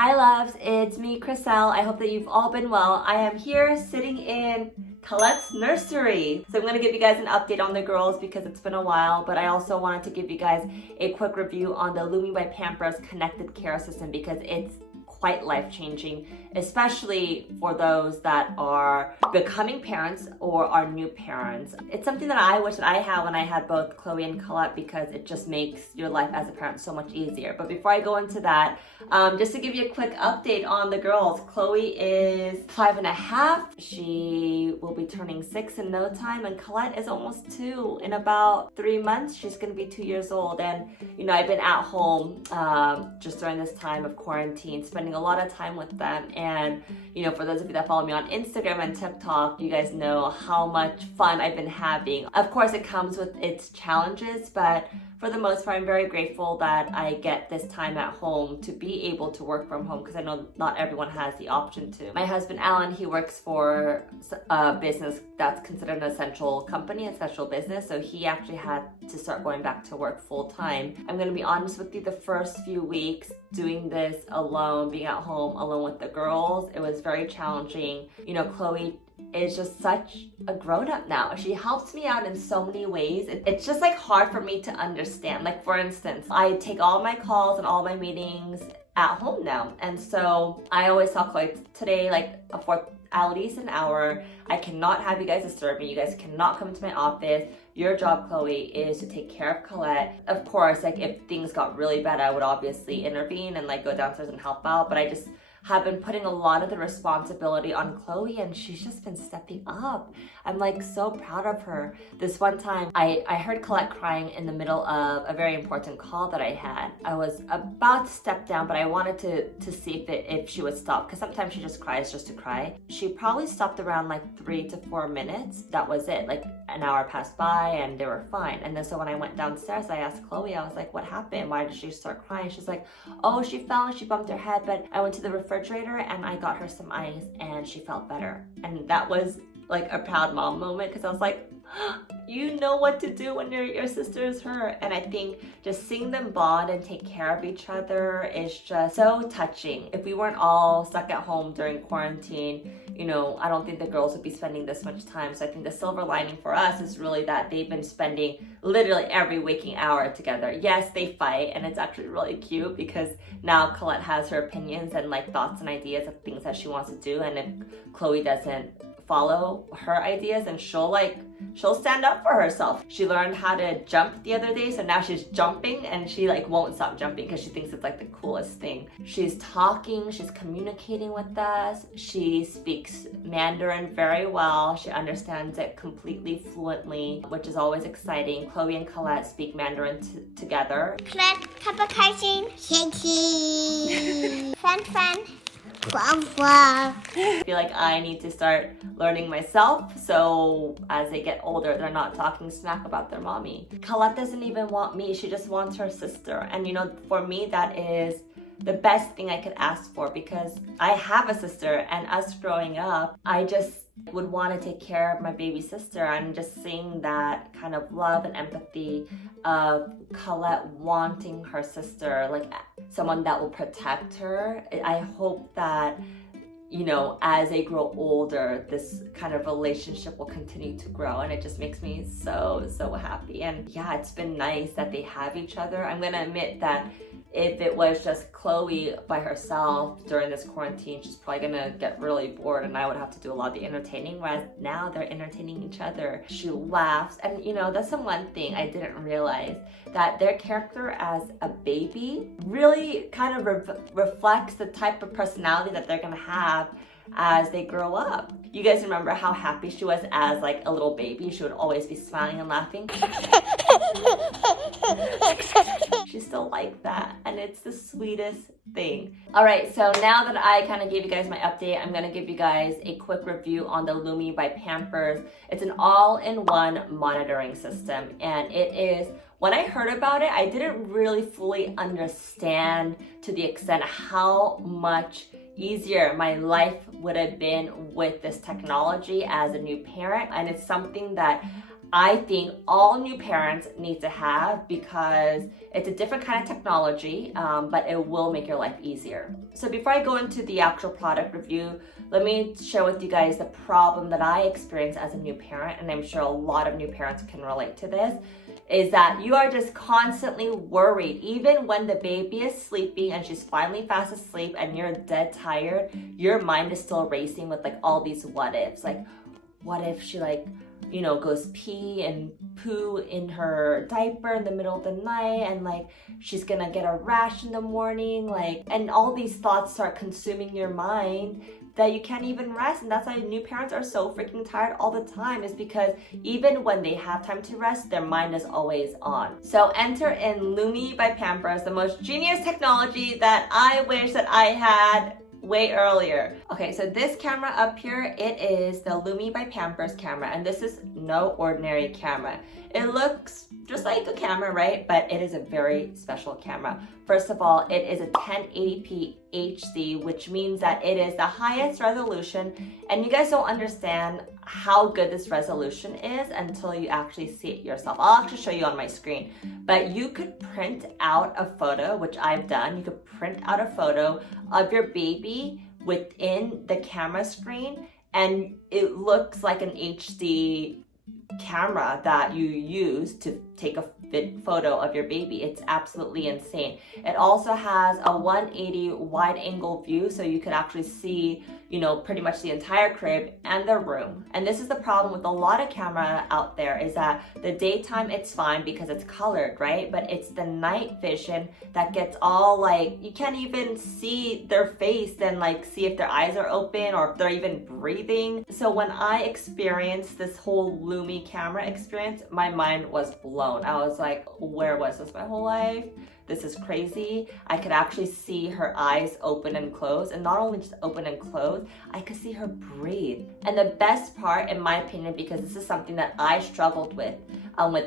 Hi loves, it's me Chriselle. I hope that you've all been well. I am here sitting in Colette's nursery. So I'm going to give you guys an update on the girls because it's been a while, but I also wanted to give you guys a quick review on the Lummi by Pampers connected care system because it's quite life-changing, especially for those that are becoming parents or are new parents. It's something that I wish that I had when I had both Chloe and Colette because it just makes your life as a parent so much easier. But before I go into that, just to give you a quick update on the girls, Chloe is 5.5. She will be turning 6 in no time, and Colette is almost 2. In about 3 months, she's gonna be 2 years old. And you know, I've been at home just during this time of quarantine, spending a lot of time with them. And you know, for those of you that follow me on Instagram and TikTok, you guys know how much fun I've been having. Of course, it comes with its challenges, but for the most part, I'm very grateful that I get this time at home to be able to work from home because I know not everyone has the option to. My husband, Alan, he works for a business that's considered an essential company, essential business, so he actually had to start going back to work full time. I'm going to be honest with you, the first few weeks doing this alone, being at home alone with the girls, it was very challenging. You know, Chloe is just such a grown-up now. She helps me out in so many ways. It's just like hard for me to understand. Like for instance, I take all my calls and all my meetings at home now. And so I always tell Chloe today, like for at least an hour, I cannot have you guys disturb me. You guys cannot come to my office. Your job, Chloe, is to take care of Colette. Of course, like if things got really bad, I would obviously intervene and like go downstairs and help out. But I just have been putting a lot of the responsibility on Chloe, and she's just been stepping up. I'm like so proud of her. This one time I heard Colette crying in the middle of a very important call that I had. I was about to step down, but I wanted to see if she would stop, because sometimes she just cries just to cry. She probably stopped around like 3 to 4 minutes. That was it. Like an hour passed by and they were fine. And then so when I went downstairs, I asked Chloe, I was like, what happened? Why did she start crying? She's like, oh, she fell and she bumped her head, but I went to the refrigerator and I got her some ice and she felt better. And that was like a proud mom moment because I was like, you know what to do when your sister is hurt. And I think just seeing them bond and take care of each other is just so touching. If we weren't all stuck at home during quarantine, you know, I don't think the girls would be spending this much time. So I think the silver lining for us is really that they've been spending literally every waking hour together. Yes, they fight, and it's actually really cute because now Colette has her opinions and like thoughts and ideas of things that she wants to do. And if Chloe doesn't follow her ideas, and she'll stand up for herself. She learned how to jump the other day, so now she's jumping and she like won't stop jumping because she thinks it's like the coolest thing. She's talking, she's communicating with us. She speaks Mandarin very well. She understands it completely fluently, which is always exciting. Chloe and Colette speak Mandarin together. I feel like I need to start learning myself, so as they get older, they're not talking smack about their mommy. Colette doesn't even want me, she just wants her sister. And you know, for me, that is the best thing I could ask for because I have a sister, and us growing up, I just would want to take care of my baby sister, and just seeing that kind of love and empathy of Colette wanting her sister, like someone that will protect her. I hope that, you know, as they grow older, this kind of relationship will continue to grow, and it just makes me so happy. And yeah, it's been nice that they have each other. I'm gonna admit that if it was just Chloe by herself during this quarantine, she's probably gonna get really bored and I would have to do a lot of the entertaining, whereas now they're entertaining each other. She laughs, and you know, that's the one thing I didn't realize, that their character as a baby really kind of reflects the type of personality that they're gonna have as they grow up. You guys remember how happy she was as like a little baby? She would always be smiling and laughing. She's still like that, and it's the sweetest thing. All right, so now that I kind of gave you guys my update, I'm gonna give you guys a quick review on the Lummi by Pampers. It's an all-in-one monitoring system, and it is, when I heard about it, I didn't really fully understand to the extent how much easier my life would have been with this technology as a new parent. And it's something that I think all new parents need to have, because it's a different kind of technology, but it will make your life easier. So before I go into the actual product review, let me share with you guys the problem that I experienced as a new parent, and I'm sure a lot of new parents can relate to this, is that you are just constantly worried. Even when the baby is sleeping and she's finally fast asleep and you're dead tired, your mind is still racing with like all these what ifs. Like, what if she goes pee and poo in her diaper in the middle of the night, and like she's gonna get a rash in the morning, and all these thoughts start consuming your mind that you can't even rest. And that's why new parents are so freaking tired all the time, is because even when they have time to rest, their mind is always on. So enter in Lummi by Pampers, the most genius technology that I wish that I had way earlier. Okay, so this camera up here, it is the Lumi by Pampers camera, and this is no ordinary camera. It looks just like a camera, right? But it is a very special camera. First of all, it is a 1080p HD, which means that it is the highest resolution, and you guys don't understand how good this resolution is until you actually see it yourself. I'll actually show you on my screen, but you could print out a photo, which I've done. You could print out a photo of your baby within the camera screen, and it looks like an HD camera that you use to take a photo of your baby. It's absolutely insane. It also has a 180 wide angle view, so you could actually see, pretty much the entire crib and the room. And this is the problem with a lot of camera out there, is that the daytime it's fine because it's colored, right? But it's the night vision that gets all you can't even see their face and see if their eyes are open or if they're even breathing. So when I experienced this whole Lumi camera experience, my mind was blown. I was like, where was this my whole life? This is crazy. I could actually see her eyes open and close, and not only just open and close, I could see her breathe. And the best part, in my opinion, because this is something that I struggled with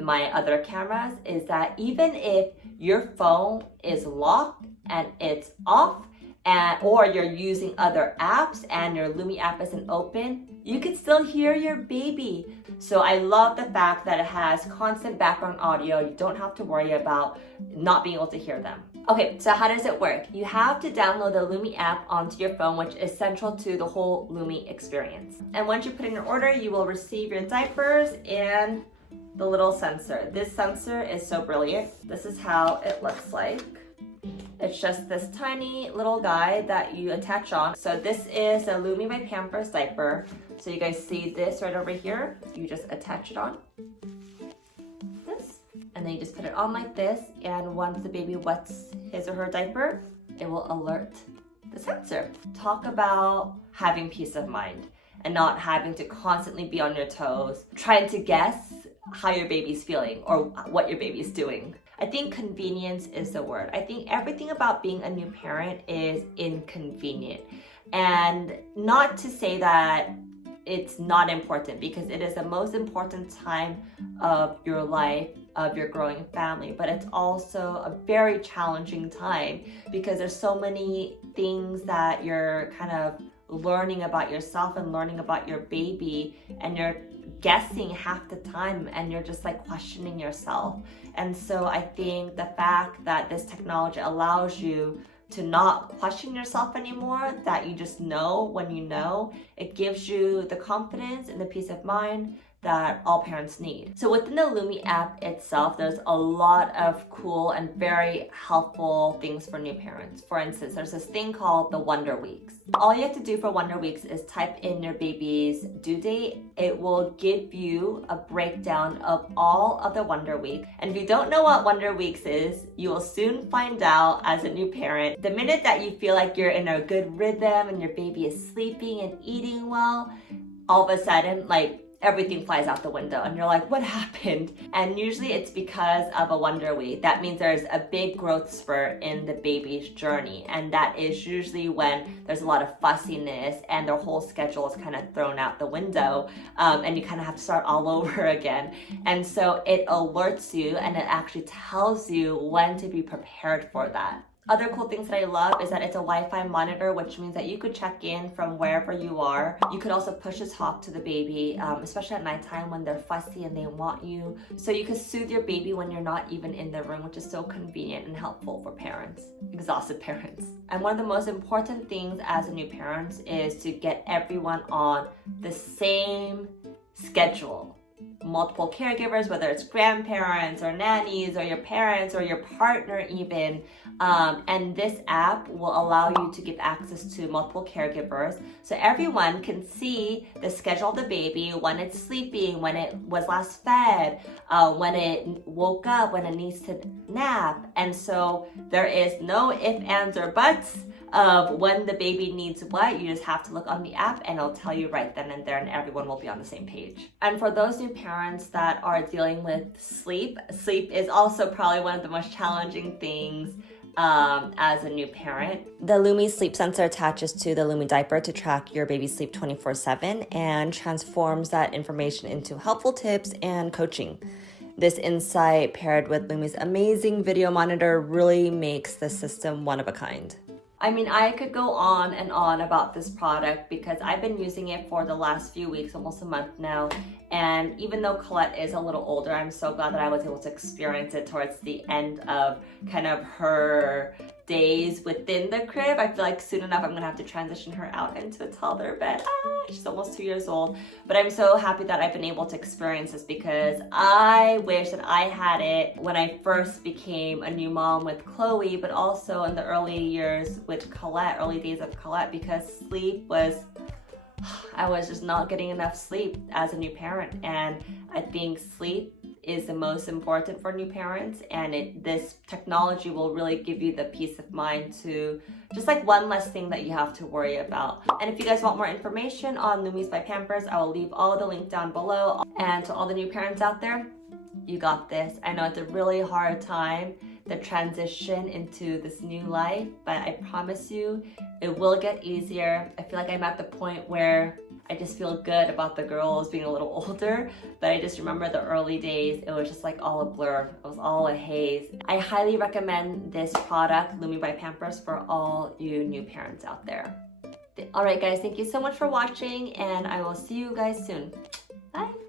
my other cameras, is that even if your phone is locked and it's off, or you're using other apps and your Lumi app isn't open, you can still hear your baby. So I love the fact that it has constant background audio. You don't have to worry about not being able to hear them. Okay, so how does it work? You have to download the Lumi app onto your phone, which is central to the whole Lumi experience. And once you put in your order, you will receive your diapers and the little sensor. This sensor is so brilliant. This is how it looks like. It's just this tiny little guy that you attach on. So this is a Lumi by Pampers diaper. So you guys see this right over here. You just attach it on. This. And then you just put it on like this. And once the baby wets his or her diaper, it will alert the sensor. Talk about having peace of mind and not having to constantly be on your toes, trying to guess how your baby's feeling or what your baby's doing. I think convenience is the word. I think everything about being a new parent is inconvenient. And not to say that it's not important, because it is the most important time of your life, of your growing family, but it's also a very challenging time because there's so many things that you're kind of learning about yourself and learning about your baby, and you're guessing half the time and you're just questioning yourself. And so I think the fact that this technology allows you to not question yourself anymore, that you just know when you know, it gives you the confidence and the peace of mind that all parents need. So within the Lumi app itself, there's a lot of cool and very helpful things for new parents. For instance, there's this thing called the Wonder Weeks. All you have to do for Wonder Weeks is type in your baby's due date. It will give you a breakdown of all of the Wonder Week. And if you don't know what Wonder Weeks is, you will soon find out as a new parent. The minute that you feel like you're in a good rhythm and your baby is sleeping and eating well, all of a sudden, everything flies out the window and you're like, what happened? And usually it's because of a Wonder Week. That means there's a big growth spurt in the baby's journey. And that is usually when there's a lot of fussiness and their whole schedule is kind of thrown out the window, and you kind of have to start all over again. And so it alerts you and it actually tells you when to be prepared for that. Other cool things that I love is that it's a Wi-Fi monitor, which means that you could check in from wherever you are. You could also push a talk to the baby, especially at nighttime when they're fussy and they want you. So you can soothe your baby when you're not even in the room, which is so convenient and helpful for parents, exhausted parents. And one of the most important things as a new parent is to get everyone on the same schedule. Multiple caregivers, whether it's grandparents or nannies or your parents or your partner even. And this app will allow you to give access to multiple caregivers so everyone can see the schedule of the baby, when it's sleeping, when it was last fed, when it woke up, when it needs to nap. And so there is no ifs, ands, or buts of when the baby needs what. You just have to look on the app and it'll tell you right then and there, and everyone will be on the same page. And for those new parents that are dealing with sleep is also probably one of the most challenging things as a new parent. The Lummi sleep sensor attaches to the Lummi diaper to track your baby's sleep 24/7 and transforms that information into helpful tips and coaching. This insight paired with Lummi's amazing video monitor really makes the system one of a kind. I mean, I could go on and on about this product because I've been using it for the last few weeks, almost a month now. And even though Colette is a little older, I'm so glad that I was able to experience it towards the end of kind of her days within the crib. I feel like soon enough I'm gonna have to transition her out into a toddler bed. She's almost 2 years old. But I'm so happy that I've been able to experience this because I wish that I had it when I first became a new mom with Chloe, but also in the early years with Colette, early days of Colette, because I was just not getting enough sleep as a new parent. And I think sleep is the most important for new parents, and this technology will really give you the peace of mind to just like one less thing that you have to worry about. And if you guys want more information on Lummis by Pampers, I will leave all the links down below. And to all the new parents out there, you got this. I know it's a really hard time, the transition into this new life, but I promise you it will get easier. I feel like I'm at the point where I just feel good about the girls being a little older, but I just remember the early days, it was just like all a blur. It was all a haze. I highly recommend this product, Lummi by Pampers, for all you new parents out there. All right, guys, thank you so much for watching, and I will see you guys soon. Bye.